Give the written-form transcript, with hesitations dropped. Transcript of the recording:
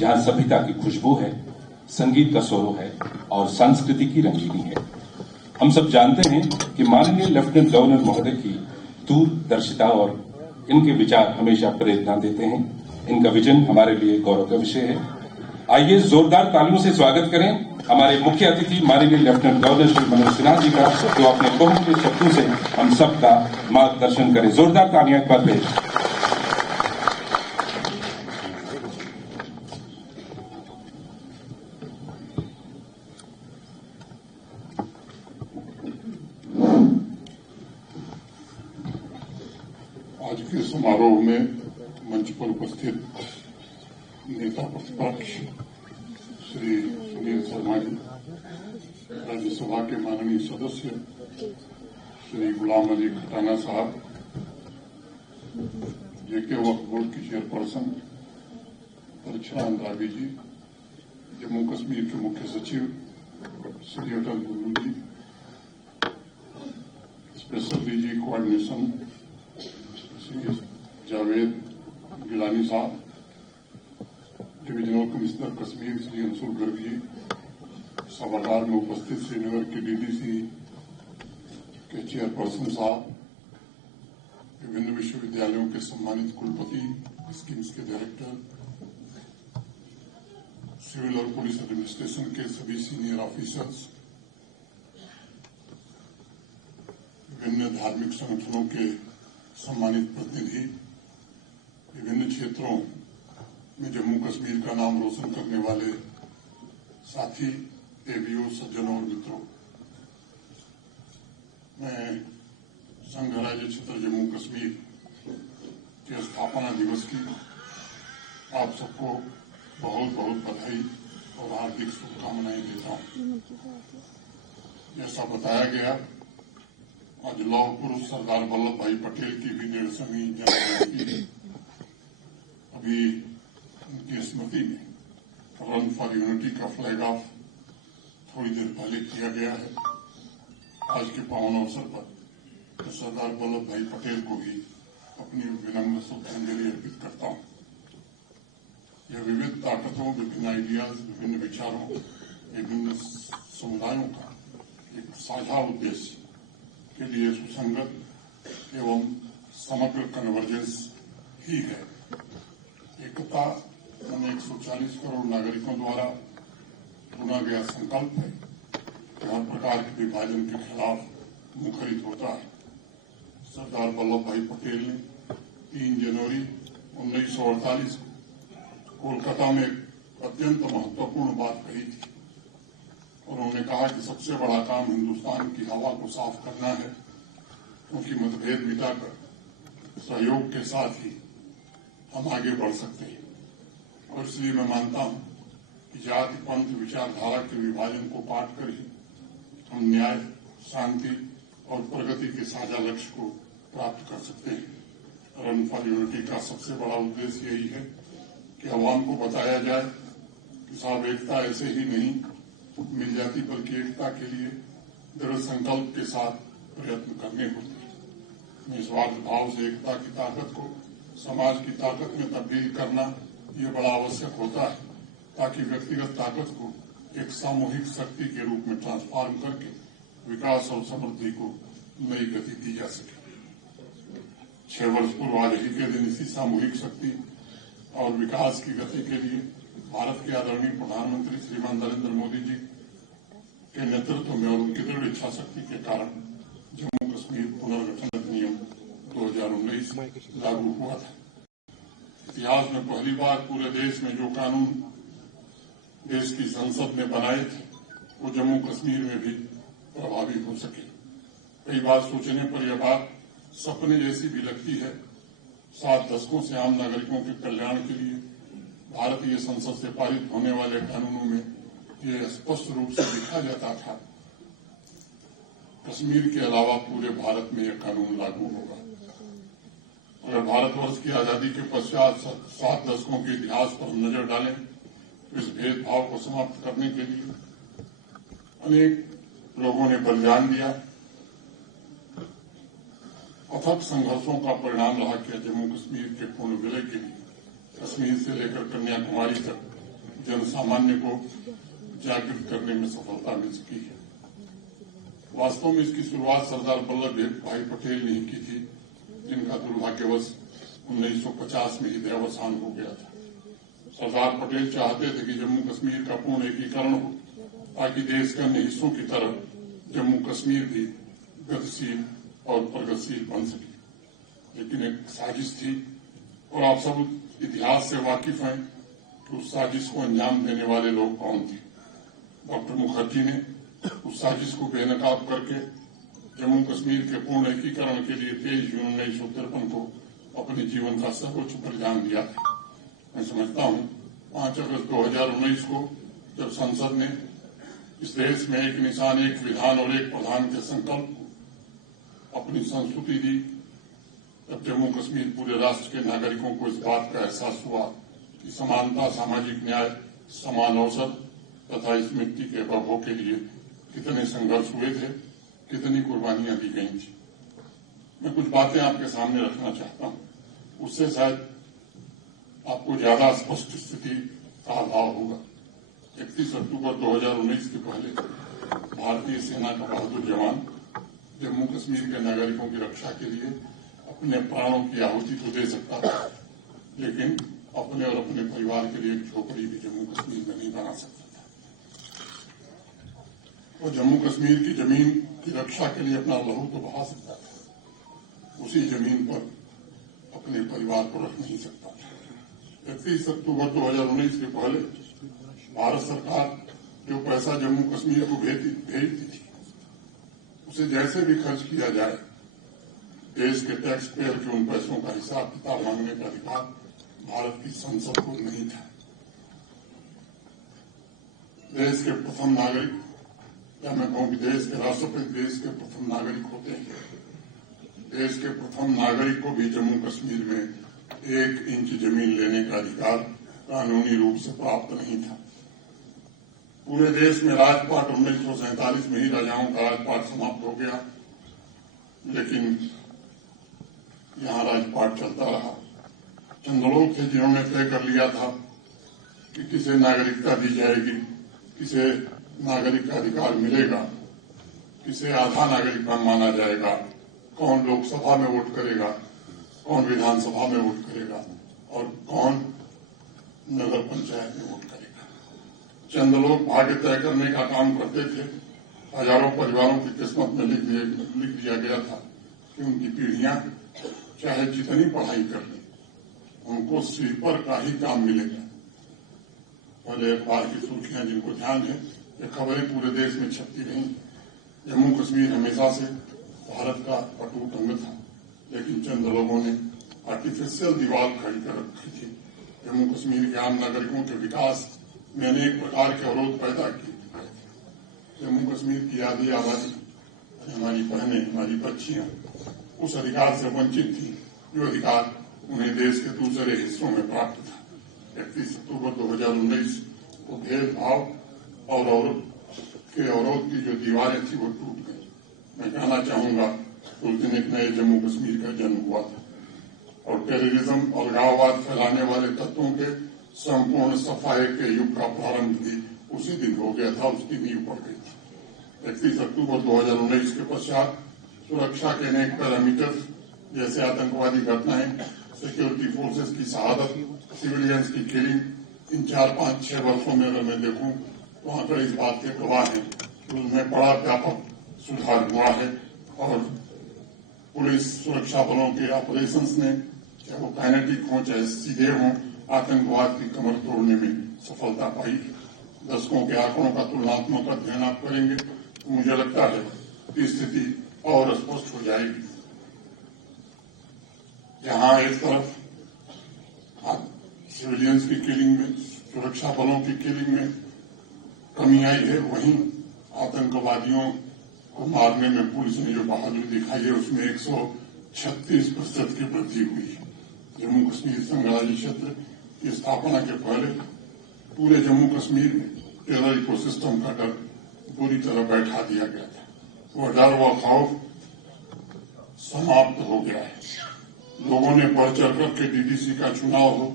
जहां सभ्यता की खुशबू है, संगीत का सोरो है और संस्कृति की रंगीनी है। हम सब जानते हैं कि माननीय लेफ्टिनेंट गवर्नर महोदय की दूरदर्शिता और इनके विचार हमेशा प्रेरणा देते हैं। इनका विजन हमारे लिए गौरव का विषय है। आइए जोरदार तालियों से स्वागत करें हमारे मुख्य अतिथि माननीय लेफ्टिनेंट गवर्नर श्री मनोज सिन्हा जी का, जो अपने बहुमूल्य शब्दों से हम सबका मार्गदर्शन करें। जोरदार तालियां एक बार फिर। आज के समारोह में मंच पर उपस्थित नेता प्रतिपक्ष श्री सुनील शर्मा जी, राज्यसभा के माननीय सदस्य श्री गुलाम अली खटाना साहब, जेके वक्फ बोर्ड की चेयरपर्सन परीक्षा अंद्राबी जी, जम्मू कश्मीर के मुख्य सचिव Shri Atal Gullu ji, special DG coordination Shri Javed Gilani साहब, डिविजनल कमिश्नर कश्मीर श्री अंशुल गर्ग जी, सभागार में उपस्थित श्रीनगर के डीडीसी के चेयरपर्सन साहब, विभिन्न विश्वविद्यालयों के सम्मानित कुलपति, स्कीम्स के डायरेक्टर, सिविल और पुलिस एडमिनिस्ट्रेशन के सभी सीनियर ऑफिसर्स, विभिन्न धार्मिक संगठनों के सम्मानित प्रतिनिधि, विभिन्न क्षेत्रों में जम्मू कश्मीर का नाम रोशन करने वाले साथी, देवियों, सज्जनों और मित्रों, मैं संघ राज्य क्षेत्र जम्मू कश्मीर के स्थापना दिवस की आप सबको बहुत बहुत बधाई और हार्दिक शुभकामनाएं देता हूं। जैसा बताया गया, आज लौह पुरुष सरदार वल्लभ भाई पटेल की भी 150वीं जन्मजयंती अभी उनकी स्मृति में रन फॉर यूनिटी का फ्लैग ऑफ थोड़ी देर पहले किया गया है। आज के पावन अवसर पर सरदार वल्लभ भाई पटेल को भी अपनी विनम्र श्रद्धांजलि अर्पित करता हूं। यह विविध ताकतों, विभिन्न आइडियाज, विभिन्न विचारों, विभिन्न समुदायों का एक साझा उद्देश्य के लिए सुसंगत एवं समग्र कन्वर्जेंस ही है। एकता में 140 करोड़ नागरिकों द्वारा चुना गया संकल्प है कि हर प्रकार के विभाजन के खिलाफ मुखरित होता है। सरदार वल्लभ भाई पटेल ने 3 जनवरी 1948 कोलकाता में एक अत्यंत महत्वपूर्ण बात कही थी। उन्होंने कहा कि सबसे बड़ा काम हिंदुस्तान की हवा को साफ करना है, क्योंकि मतभेद मिटाकर सहयोग के साथ ही हम आगे बढ़ सकते हैं। और इसलिए मैं मानता हूं कि जाति, पंथ, विचारधारा के विभाजन को काट कर ही हम न्याय, शांति और प्रगति के साझा लक्ष्य को प्राप्त कर सकते हैं। रन फॉर यूनिटी का सबसे बड़ा उद्देश्य यही है कि अवाम को बताया जाए कि साहब, एकता ऐसे ही नहीं मिल जाती, बल्कि एकता के लिए दृढ़ संकल्प के साथ प्रयत्न करने होते हैं। निस्वार्थ भाव से एकता की ताकत को समाज की ताकत में तब्दील करना ये बड़ा आवश्यक होता है, ताकि व्यक्तिगत ताकत को एक सामूहिक शक्ति के रूप में ट्रांसफॉर्म करके विकास और समृद्धि को नई गति दी जा सके। 6 वर्ष पूर्व आज ही के दिन इसी सामूहिक शक्ति और विकास की गति के लिए भारत के आदरणीय प्रधानमंत्री श्रीमान नरेंद्र मोदी जी के नेतृत्व में और उनकी दृढ़ इच्छा शक्ति के कारण जम्मू कश्मीर पुनर्गठन अधिनियम 2019 लागू हुआ था। इतिहास में पहली बार पूरे देश में जो कानून देश की संसद ने बनाए थे, वो जम्मू कश्मीर में भी प्रभावी हो सके। कई बार सोचने पर यह बात सपने जैसी भी लगती है। 7 दशकों से आम नागरिकों के कल्याण के लिए भारतीय संसद से पारित होने वाले कानूनों में ये स्पष्ट रूप से लिखा जाता था, कश्मीर के अलावा पूरे भारत में यह कानून लागू होगा। अगर भारतवर्ष की आजादी के पश्चात 7 दशकों के इतिहास पर नजर डालें, तो इस भेदभाव को समाप्त करने के लिए अनेक लोगों ने बलिदान दिया। अथक संघर्षों का परिणाम रहा कि जम्मू कश्मीर के पूर्ण विलय के लिए कश्मीर से लेकर कन्याकुमारी तक जन सामान्य को जागृत करने में सफलता मिल सकी है। वास्तव में इसकी शुरुआत सरदार वल्लभ भाई पटेल ने ही की थी, जिनका दुर्भाग्यवश 1950 में ही देहावसान हो गया था। सरदार पटेल चाहते थे कि जम्मू कश्मीर का पूर्ण एकीकरण हो, ताकि देश के अन्य हिस्सों की तरफ जम्मू कश्मीर भी गतिशील और प्रगतिशील बन सके। लेकिन एक साजिश थी, और आप सब इतिहास से वाकिफ हैं कि उस साजिश को अंजाम देने वाले लोग कौन थे। डॉक्टर मुखर्जी ने उस साजिश को बेनकाब करके जम्मू कश्मीर के पूर्ण एकीकरण के लिए 23 जून 1953 को अपने जीवन का सर्वोच्च बलिदान दिया था। मैं समझता हूं 5 अगस्त 2019 को जब संसद ने इस देश में एक निशान, एक विधान और एक प्रधान के संकल्प को अपनी संस्तुति दी, तब जम्मू कश्मीर पूरे राष्ट्र के नागरिकों को इस बात का एहसास हुआ कि समानता, सामाजिक न्याय, समान अवसर तथा इस मिट्टी के वैभव के लिए कितने संघर्ष हुए थे, कितनी कुर्बानियां दी गई थी। मैं कुछ बातें आपके सामने रखना चाहता हूं, उससे शायद आपको ज्यादा स्पष्ट स्थिति का अभाव होगा। 31 अक्टूबर 2019 के पहले भारतीय सेना का बहादुर जवान जम्मू कश्मीर के नागरिकों की रक्षा के लिए अपने प्राणों की आहुति तो दे सकता था, लेकिन अपने और अपने परिवार के लिए एक झोपड़ी भी जम्मू कश्मीर में नहीं बना सकता था। और जम्मू कश्मीर की जमीन की रक्षा के लिए अपना लहू तो बहा सकता था, उसी जमीन पर अपने परिवार को रख नहीं सकता था। 31 अक्टूबर 2019 के पहले भारत सरकार जो पैसा जम्मू कश्मीर को भेजती थी, उसे जैसे भी खर्च किया जाए, देश के टैक्स पेयर के उन पैसों का हिसाब किताब मांगने का अधिकार भारत की संसद को नहीं था। देश के प्रथम नागरिक, या मैं कहूं कि देश के राष्ट्रपति देश के प्रथम नागरिक होते हैं। देश के प्रथम नागरिक को भी जम्मू कश्मीर में 1 इंच जमीन लेने का अधिकार कानूनी रूप से प्राप्त नहीं था। पूरे देश में राजपाट 1947 में ही राजाओं का राजपाट समाप्त हो गया, लेकिन यहां राजपाट चलता रहा। चंद लोग थे जिन्होंने तय कर लिया था कि किसे नागरिकता दी जाएगी, किसे नागरिक का अधिकार मिलेगा, किसे आधा नागरिक माना जाएगा, कौन लोकसभा में वोट करेगा, कौन विधानसभा में वोट करेगा और कौन नगर पंचायत में वोट करेगा। चंद लोग भाग्य तय करने का काम करते थे। हजारों परिवारों की किस्मत में लिख दिया गया था कि उनकी पीढ़ियां चाहे जितनी पढ़ाई कर लें, उनको स्लीपर का ही काम मिलेगा। पहले अखबार की सुर्खियां जिनको ध्यान है, ये खबरें पूरे देश में छपती रहीं। जम्मू कश्मीर हमेशा से भारत का अटूट अंग था, लेकिन चंद लोगों ने आर्टिफिशियल दीवार खड़ी कर रखी थी। जम्मू कश्मीर के आम नागरिकों के विकास में अनेक प्रकार के अवरोध पैदा किए गए थे। जम्मू कश्मीर की आधी आबादी, हमारी बहनें, हमारी बच्चियां उस अधिकार से वंचित थी जो अधिकार उन्हें देश के दूसरे हिस्सों में प्राप्त था। 31 अक्टूबर 2019 को भेदभाव और अवरोध की जो दीवारें थी वो टूट गई। मैं कहना चाहूंगा उस दिन एक नए जम्मू कश्मीर का जन्म हुआ था, और टेररिज्म, अलगाववाद फैलाने वाले तत्वों के संपूर्ण सफाई के युग का प्रारंभ भी उसी दिन हो गया था, उसकी नींव पड़ गई थी। 31 अक्टूबर 2019 के पश्चात सुरक्षा के अनेक पैरामीटर जैसे आतंकवादी घटनाएं, सिक्योरिटी फोर्सेस की शहादत, सिविलियंस की किलिंग, इन 4-5-6 वर्षों में अगर मैं देखूं तो आंकड़े इस बात के गवाह हैं कि उनमें बड़ा व्यापक सुधार हुआ है। और पुलिस सुरक्षा बलों के ऑपरेशंस ने, चाहे वो काइनेटिक हों चाहे सीधे हों, आतंकवाद की कमर तोड़ने में सफलता पाई। दशकों के आंकड़ों का तुलनात्मक अध्ययन आप करेंगे तो मुझे लगता है कि स्थिति और स्पष्ट हो जाएगी। जहां एक तरफ सिविलियंस की किलिंग में, सुरक्षा बलों की किलिंग में कमी आई है, वहीं आतंकवादियों को मारने में पुलिस ने जो बहादुरी दिखाई है उसमें 136% की वृद्धि हुई है। जम्मू कश्मीर संघराज्य क्षेत्र की स्थापना के पहले पूरे जम्मू कश्मीर में टेरर इकोसिस्टम का डर बुरी तरह बैठा दिया गया था। वह डर, वह खौफ समाप्त हो गया है। लोगों ने बढ़ चढ़ कर के डीडीसी का चुनाव हो,